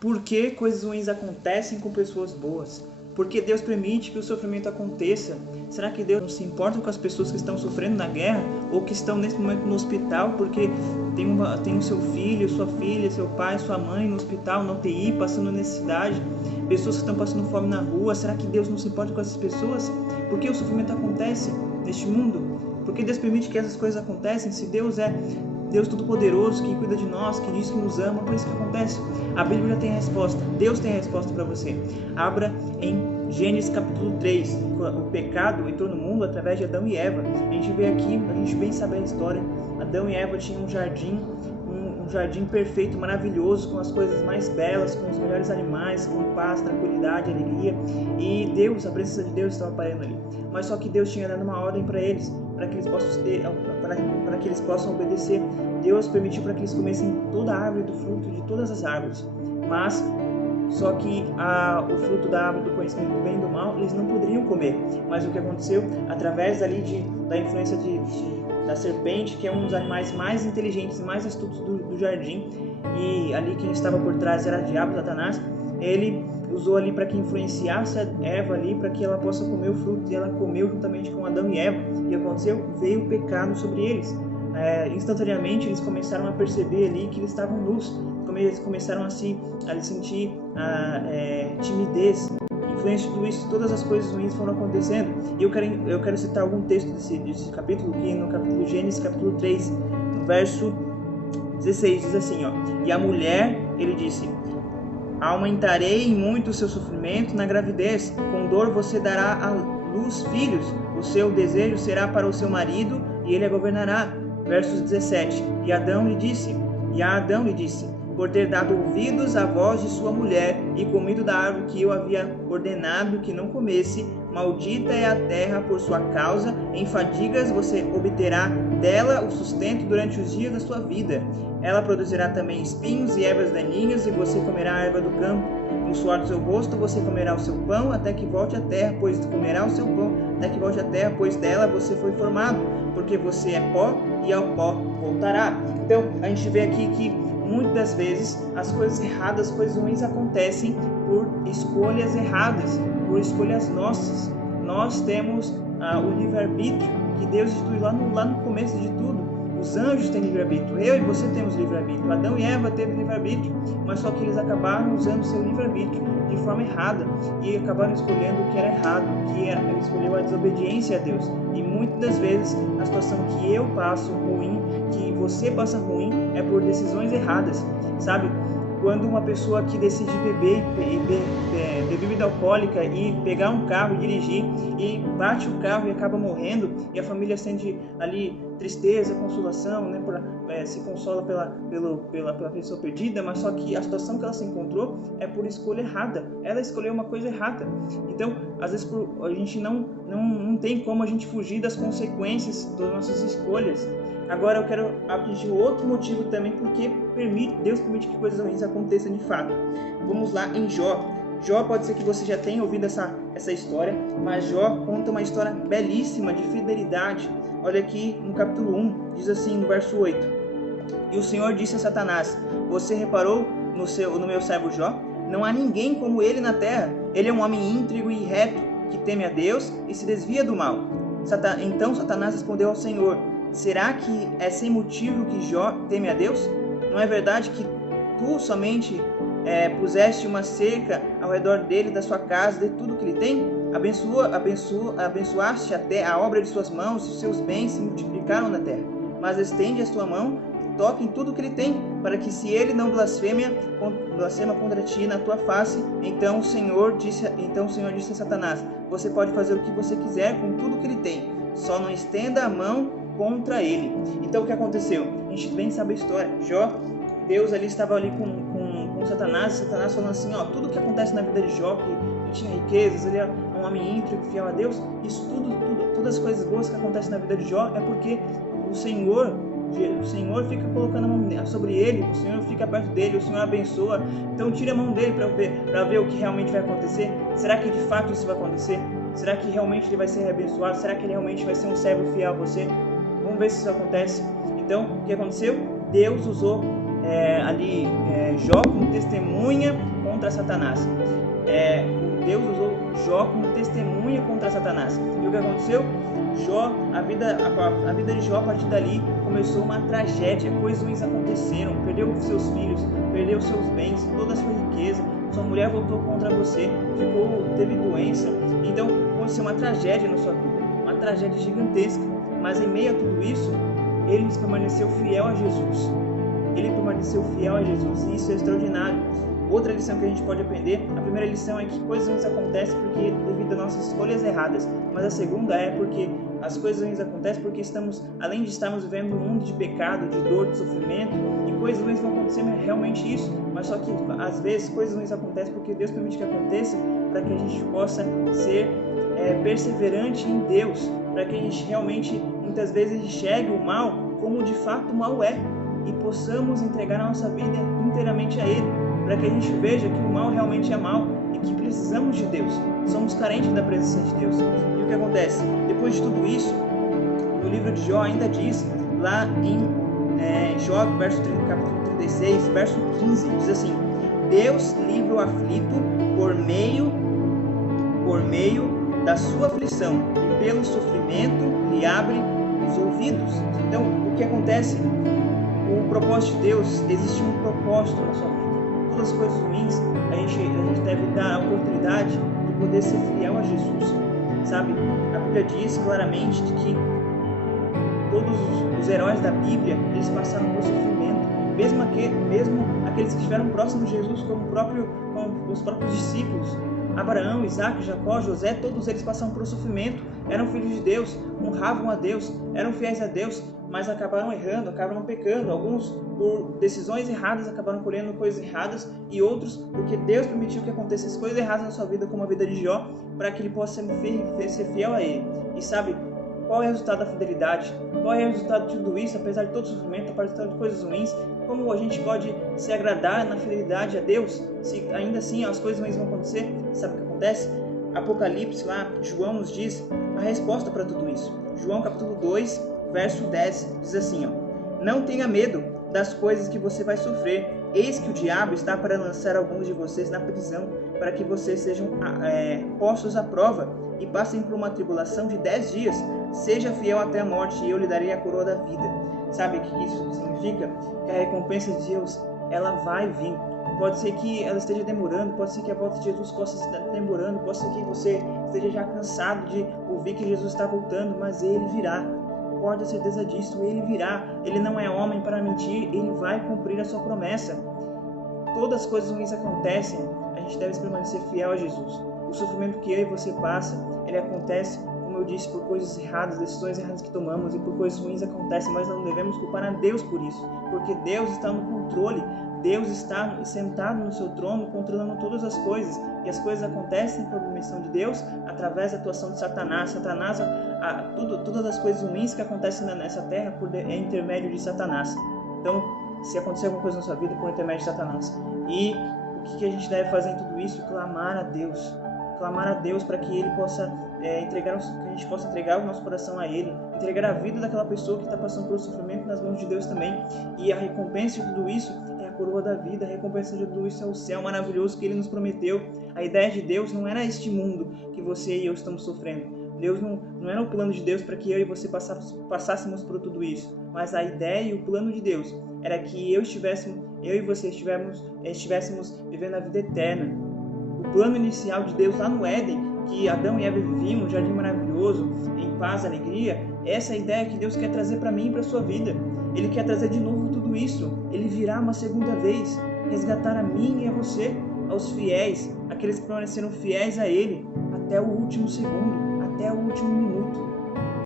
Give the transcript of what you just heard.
Por que coisas ruins acontecem com pessoas boas? Por que Deus permite que o sofrimento aconteça? Será que Deus não se importa com as pessoas que estão sofrendo na guerra ou que estão nesse momento no hospital porque tem o seu filho, sua filha, seu pai, sua mãe no hospital, na UTI, passando necessidade, pessoas que estão passando fome na rua? Será que Deus não se importa com essas pessoas? Por que o sofrimento acontece neste mundo? Por que Deus permite que essas coisas acontecem? Se Deus é Deus Todo-Poderoso, que cuida de nós, que diz que nos ama, por isso que acontece. A Bíblia tem a resposta, Deus tem a resposta para você. Abra em Gênesis capítulo 3, o pecado entrou no mundo através de Adão e Eva. A gente vê aqui, a gente bem sabe a história, Adão e Eva tinham um jardim perfeito, maravilhoso, com as coisas mais belas, com os melhores animais, com paz, tranquilidade, alegria, e Deus, a presença de Deus estava pairando ali. Mas só que Deus tinha dado uma ordem para eles, para que eles possam obedecer. Deus permitiu para que eles comessem toda a árvore do fruto de todas as árvores, mas só que o fruto da árvore do conhecimento do bem e do mal eles não poderiam comer. Mas o que aconteceu? Através ali da influência da serpente, que é um dos animais mais inteligentes e mais astutos do jardim, e ali quem estava por trás era o diabo, Satanás. Ele usou ali para que influenciasse a Eva ali, para que ela possa comer o fruto, e ela comeu juntamente com Adão e Eva. E o que aconteceu? Veio o pecado sobre eles. Instantaneamente eles começaram a perceber ali que eles estavam nus, eles começaram a sentir timidez, influência de tudo isso, todas as coisas ruins foram acontecendo. E eu quero citar algum texto desse capítulo, que no capítulo Gênesis, capítulo 3, no verso 16, diz assim, ó: E a mulher, ele disse: Aumentarei muito o seu sofrimento na gravidez, com dor você dará à luz filhos, o seu desejo será para o seu marido, e ele a governará. Versos 17, E a Adão lhe disse, por ter dado ouvidos à voz de sua mulher e comido da árvore que eu havia ordenado que não comesse, maldita é a terra por sua causa, em fadigas você obterá dela o sustento durante os dias da sua vida. Ela produzirá também espinhos e ervas daninhas, e você comerá a erva do campo. No suor do seu rosto você comerá o seu pão, até que volte à terra, pois comerá o seu pão, até que volte à terra, pois dela você foi formado, porque você é pó, e ao pó voltará. Então, a gente vê aqui que muitas das vezes as coisas erradas, as coisas ruins acontecem por escolhas erradas, por escolhas nossas. Nós temos o livre-arbítrio que Deus instituiu lá no começo de tudo. Os anjos têm livre-arbítrio, eu e você temos livre-arbítrio, Adão e Eva teve livre-arbítrio, mas só que eles acabaram usando o seu livre-arbítrio de forma errada e acabaram escolhendo o que era errado, que era escolheu a desobediência a Deus. E muitas das vezes a situação que eu passo ruim, que você passa ruim, é por decisões erradas, sabe? Quando uma pessoa que decide beber bebida alcoólica e pegar um carro e dirigir e bate o carro e acaba morrendo, e a família sente ali tristeza, consolação, né, se consola pela pessoa perdida, mas só que a situação que ela se encontrou é por escolha errada. Ela escolheu uma coisa errada. Então, às vezes a gente não tem como a gente fugir das consequências das nossas escolhas. Agora eu quero atingir outro motivo também, porque Deus permite que coisas ruins aconteçam de fato. Vamos lá em Jó. Jó, pode ser que você já tenha ouvido essa história, mas Jó conta uma história belíssima de fidelidade. Olha aqui no capítulo 1, diz assim no verso 8: E o Senhor disse a Satanás: Você reparou no meu servo Jó? Não há ninguém como ele na terra. Ele é um homem íntegro e reto, que teme a Deus e se desvia do mal. Então Satanás respondeu ao Senhor: Será que é sem motivo que Jó teme a Deus? Não é verdade que tu somente puseste uma cerca ao redor dele, da sua casa, de tudo que ele tem? Abençoaste até a obra de suas mãos, e os seus bens se multiplicaram na terra. Mas estende a sua mão e toque em tudo que ele tem, para que se ele não blasfema contra ti na tua face. Então o Senhor disse a Satanás: Você pode fazer o que você quiser com tudo que ele tem, só não estenda a mão contra ele. Então o que aconteceu? A gente bem sabe a história. Jó, Deus ali estava ali com Satanás falando assim, ó, tudo que acontece na vida de Jó, que ele tinha riquezas, ele era um homem íntegro, fiel a Deus, isso todas as coisas boas que acontecem na vida de Jó é porque o Senhor fica colocando a mão sobre ele, o Senhor fica perto dele, o Senhor abençoa. Então tira a mão dele para ver o que realmente vai acontecer. Será que de fato isso vai acontecer? Será que realmente ele vai ser abençoado? Será que ele realmente vai ser um servo fiel a você? Vamos ver se isso acontece. Então, o que aconteceu? Deus usou Jó como testemunha contra Satanás. Deus usou Jó como testemunha contra Satanás. E o que aconteceu? A vida de Jó, a partir dali, começou uma tragédia. Coisas ruins aconteceram. Perdeu seus filhos, perdeu seus bens, toda a sua riqueza. Sua mulher voltou contra você, teve doença. Então, aconteceu uma tragédia na sua vida, uma tragédia gigantesca. Mas em meio a tudo isso, ele permaneceu fiel a Jesus. Ele permaneceu fiel a Jesus, e isso é extraordinário. Outra lição que a gente pode aprender, a primeira lição é que coisas ruins acontecem porque devido às nossas escolhas erradas, mas a segunda é porque as coisas ruins acontecem porque além de estarmos vivendo um mundo de pecado, de dor, de sofrimento, e coisas ruins vão acontecer realmente isso, mas só que às vezes coisas ruins acontecem porque Deus permite que aconteça para que a gente possa ser perseverante em Deus, para que a gente realmente muitas vezes enxergue o mal como de fato o mal é, e possamos entregar a nossa vida inteiramente a Ele, para que a gente veja que o mal realmente é mal e que precisamos de Deus, somos carentes da presença de Deus. E o que acontece? Depois de tudo isso, no livro de Jó ainda diz, lá em Jó, capítulo 36, verso 15, diz assim: Deus livra o aflito por meio da sua aflição, e pelo sofrimento lhe abre os ouvidos. Então, o que acontece? O propósito de Deus, existe um propósito na sua vida. Todas as coisas ruins, a gente deve dar a oportunidade de poder ser fiel a Jesus, sabe? A Bíblia diz claramente de que todos os heróis da Bíblia, eles passaram por sofrimento, mesmo aqueles que estiveram próximos de Jesus, como os próprios discípulos. Abraão, Isaac, Jacó, José, todos eles passaram por sofrimento, eram filhos de Deus, honravam a Deus, eram fiéis a Deus, mas acabaram errando, acabaram pecando. Alguns, por decisões erradas, acabaram colhendo coisas erradas, e outros, porque Deus permitiu que acontecessem coisas erradas na sua vida, como a vida de Jó, para que ele possa ser fiel a Ele. E sabe, qual é o resultado da fidelidade? Qual é o resultado de tudo isso, apesar de todo o sofrimento, apesar de coisas ruins? Como a gente pode se agradar na fidelidade a Deus, se ainda assim as coisas ruins vão acontecer? Sabe o que acontece? Apocalipse, lá, João nos diz a resposta para tudo isso. João capítulo 2, verso 10, diz assim, Não tenha medo das coisas que você vai sofrer. Eis que o diabo está para lançar alguns de vocês na prisão, para que vocês sejam postos à prova e passem por uma tribulação de 10 dias. Seja fiel até a morte, e eu lhe darei a coroa da vida. Sabe o que isso significa? Que a recompensa de Deus, ela vai vir. Pode ser que ela esteja demorando, pode ser que a volta de Jesus possa estar demorando, pode ser que você esteja já cansado de ouvir que Jesus está voltando, mas Ele virá. Pode ter certeza disso, Ele virá. Ele não é homem para mentir, Ele vai cumprir a sua promessa. Todas as coisas ruins acontecem, a gente deve permanecer fiel a Jesus. O sofrimento que eu e você passa, ele acontece, como eu disse, por coisas erradas, decisões erradas que tomamos, e por coisas ruins acontecem, mas não devemos culpar a Deus por isso, porque Deus está no controle. Deus está sentado no seu trono, controlando todas as coisas, e as coisas acontecem por permissão de Deus, através da atuação de Satanás. Todas as coisas ruins que acontecem nessa terra é intermédio de Satanás. Então, se acontecer alguma coisa na sua vida, por intermédio de Satanás. E o que a gente deve fazer em tudo isso? Clamar a Deus para que Ele possa que a gente possa entregar o nosso coração a Ele, entregar a vida daquela pessoa que está passando pelo sofrimento nas mãos de Deus também. E a recompensa de tudo isso é a coroa da vida, a recompensa de tudo isso é o céu maravilhoso que Ele nos prometeu. A ideia de Deus não era este mundo que você e eu estamos sofrendo. Deus não era o plano de Deus para que eu e você passássemos por tudo isso, mas a ideia e o plano de Deus era que eu e você estivéssemos vivendo a vida eterna. O plano inicial de Deus lá no Éden, que Adão e Eva viviam, um jardim maravilhoso, em paz, alegria, essa é a ideia que Deus quer trazer para mim e para a sua vida. Ele quer trazer de novo tudo isso. Ele virá uma segunda vez, resgatar a mim e a você, aos fiéis, aqueles que permaneceram fiéis a Ele, até o último segundo, até o último minuto.